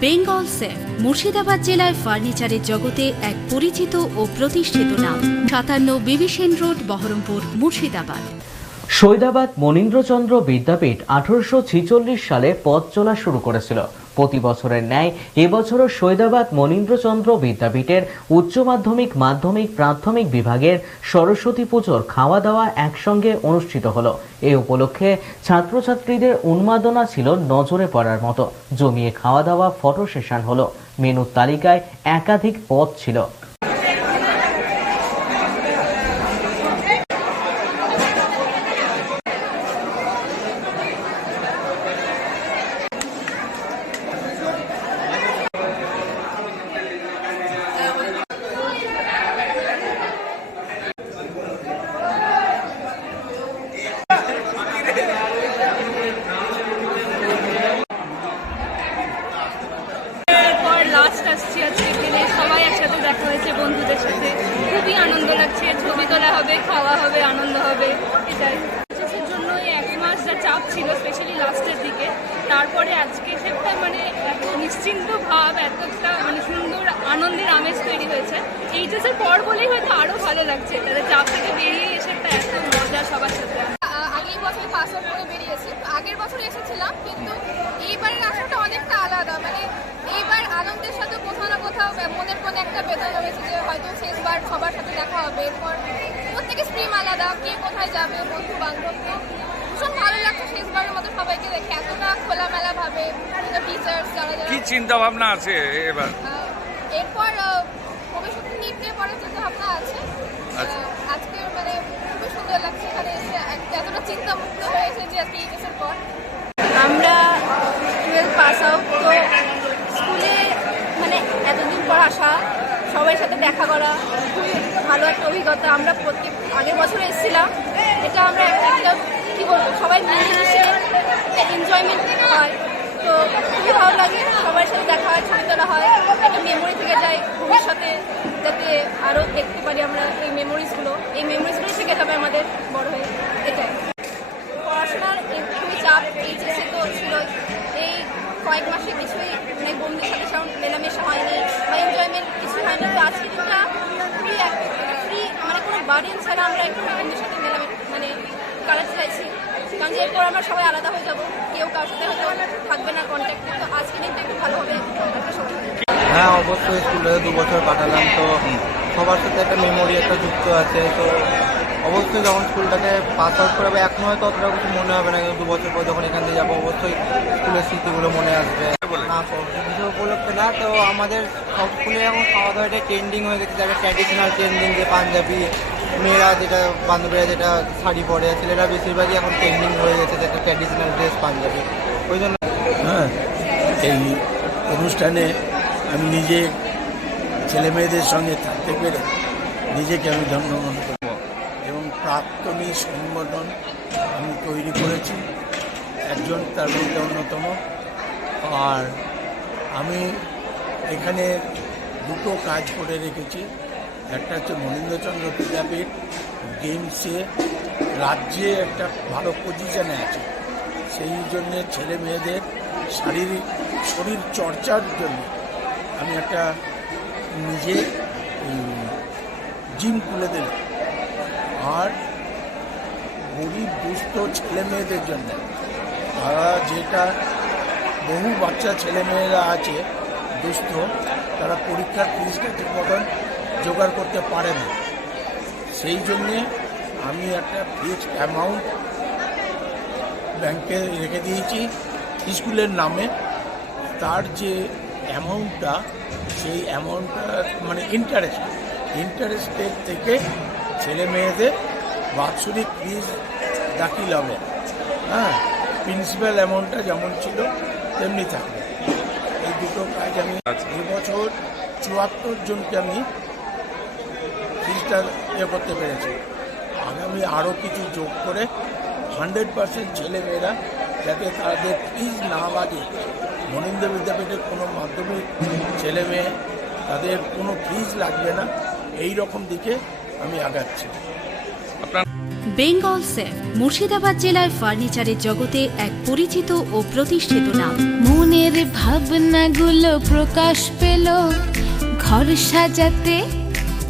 Bengal safe, Murshidabad জেলায় ফার্নিচারের জগতে এক পরিচিত ও প্রতিষ্ঠিত নাম। সাতান্ন বিবিসেন রোড, বহরমপুর, মুর্শিদাবাদ। সৈদাবাদ মনীন্দ্রচন্দ্র বিদ্যাপীঠ আঠারোশো সালে পথ চলা শুরু করেছিল। প্রতি বছরের ন্যায়, এবছরও সৈদাবাদ মনীন্দ্রচন্দ্র বিদ্যাপীঠের উচ্চ মাধ্যমিক মাধ্যমিক, প্রাথমিক বিভাগের সরস্বতী পুজোর খাওয়া দাওয়া একসঙ্গে অনুষ্ঠিত হলো। এ উপলক্ষে ছাত্রছাত্রীদের উন্মাদনা ছিল নজরে পড়ার মতো। জমিয়ে খাওয়া দাওয়া ফটো সেশন হলো। মেনুর তালিকায় একাধিক পদ ছিল এরপর লাস্ট আসছি আজকে দিনে সবাই একসাথে দেখা হয়েছে বন্ধুদের সাথে খুবই আনন্দ লাগছে ছবি তোলা হবে, খাওয়া হবে, আনন্দ হবে, এটাই। শেষের জন্য এক মাস যা চাপ ছিল স্পেশালি লাস্টের দিকে। তারপরে আজকে সেটা মানে এত নিশ্চিন্ত ভাব এত একটা মানে সুন্দর আনন্দের আমেজ তৈরি হয়েছে। এইচএসের পর বলেই হয়তো আরও ভালো লাগছে তাদের চাপ থেকে বেরিয়ে এসে একটা এত মজা সবার সাথে। আগের বছর পাস আউট করে বেরিয়েছি, আগের বছর এসেছিলাম, কিন্তু এইবারের আসাটা অনেকটা আলাদা মানে এইবার আনন্দের সাথে কোথাও না কোথাও মনের কোন একটা বেদনা রয়েছে যে হয়তো শেষবার সবার সাথে দেখা হবে এরপর প্রত্যেকে স্ট্রিম আলাদা কে কোথায় যাবে বন্ধু বান্ধব তো ভীষণ ভালো লাগছে শেষবারের মতো সবাইকে দেখে। এতটা খোলামেলা ভাবে টিচার্স যারা যারা কি চিন্তা ভাবনা আছে এবার? এরপর ভবিষ্যতে নিট নিয়ে পড়ার চিন্তা ভাবনা আছে আচ্ছা। আজকে মানে খুবই সুন্দর লাগছে এখানে এসে এতটা চিন্তা মুক্ত হয়েছে যে আজকে এইচএসের পর। আমরা টুয়েলভ পাস আউট তো স্কুলে মানে এতদিন পর আসা সবার সাথে দেখা করা খুবই ভালো একটা অভিজ্ঞতা। আমরা প্রত্যেক, আগের বছর এসেছিলাম। এটা আমরা একটা কী বলব, সবাই মিলেমিশে একটা এনজয়মেন্ট হয়। তো খুবই ভালো লাগে সবার সাথে দেখা হয়, ছবি তোলা হয়। একটা মেমোরি থেকে যায় ভবিষ্যতে, যাতে আরও দেখতে পারি আমরা এই মেমোরিজগুলো এই মেমোরিজগুলো শিখে যাবে আমাদের বড় হয়ে এটাই পড়াশোনার খুবই চাপ এইচএসে তো ছিল এই কয়েক মাসে কিছুই মানে বন্ধুদের সাথে সেরকম মেলামেশা হয়নি বা এনজয়মেন্ট কিছু হয়নি তো আজকে দিনটা খুবই ফ্রি মানে কোনো ছাড়া আমরা একটু বন্ধুদের সাথে মেলামে মানে কাটাতে চাইছি কারণ যে এরপর আমরা সবাই আলাদা হয়ে যাব। কেউ কারোর সাথে হয়তো থাকবে না কন্ট্যাক্টে তো আজকে দিনটা একটু ভালো সময় হ্যাঁ অবশ্যই স্কুলে দু বছর কাটালাম। তো সবার সাথে একটা মেমোরি একটা যুক্ত আছে। তো অবশ্যই যখন স্কুলটাকে পাস আউট করে বা এখন হয়তো অতটা কিছু মনে হবে না। কিন্তু দু বছর পর যখন এখান থেকে যাব অবশ্যই স্কুলের স্মৃতিগুলো মনে আসবে। না সরস্বতী উপলক্ষে না তো আমাদের সব স্কুলে এখন খাওয়া দাওয়াটা ট্রেন্ডিং হয়ে গেছে। যারা ট্র্যাডিশনাল ট্রেন্ডিং যে পাঞ্জাবি মেয়েরা যেটা, বান্ধবীরা যেটা শাড়ি পরে, ছেলেরা বেশিরভাগই এখন ট্রেন্ডিং হয়ে গেছে যেটা ট্র্যাডিশনাল ড্রেস পাঞ্জাবি। ওই জন্য হ্যাঁ এই অনুষ্ঠানে আমি নিজে ছেলে মেয়েদের সঙ্গে থাকতে পেরে নিজেকে আমি ধন্য মনে করব এবং প্রাক্তনী সংগঠন আমি তৈরি করেছি। একজন তার মধ্যে অন্যতম। আর আমি এখানে দুটো কাজ করে রেখেছি। একটা হচ্ছে মনীন্দ্রচন্দ্র বিদ্যাপীঠ গেমসে রাজ্যে একটা ভালো পজিশনে আছে। সেই জন্যে ছেলে মেয়েদের শারীরিক শরীর চর্চার জন্য আমি একটা নিজে জিম খুলে দিলাম। আর গরিব, দুস্থ ছেলে মেয়েদের জন্য, তারা যেটা বহু বাচ্চা ছেলে মেয়েরা আছে, দুস্থ, তারা পরীক্ষার ফিজটা ঠিক মতন জোগাড় করতে পারে না। সেই জন্যে আমি একটা ফিক্সড অ্যামাউন্ট ব্যাংকে রেখে দিয়েছি। স্কুলের নামে। তার যে অ্যামাউন্টটা সেই অ্যামাউন্টটা মানে ইন্টারেস্ট ইন্টারেস্টের থেকে ছেলে মেয়েদের বাৎসরিক ফিজ দাখিল হবে। হ্যাঁ প্রিন্সিপাল অ্যামাউন্টটা যেমন ছিল তেমনি থাকবে। এই দুটো কাজ আমি এবছর চুয়াত্তর জনকে আমি ফিজটা ইয়ে করতে পেরেছি। আগামী আরও কিছু যোগ করে হান্ড্রেড পার্সেন্ট ছেলেমেয়েরা যাতে তাদের ফিজ না লাগে মনীন্দ্র বিদ্যাপীঠের কোনো মাধ্যমিক ছেলে মেয়ে তাদের কোনো ফিজ লাগবে না এই রকম দিকে আমি আগাচ্ছি। বেঙ্গল সেফ মুর্শিদাবাদ জেলায় ফার্নিচারের জগতে এক পরিচিত ও প্রতিষ্ঠিত নাম। মনের ভাবনাগুলো প্রকাশ পেল ঘর সাজাতে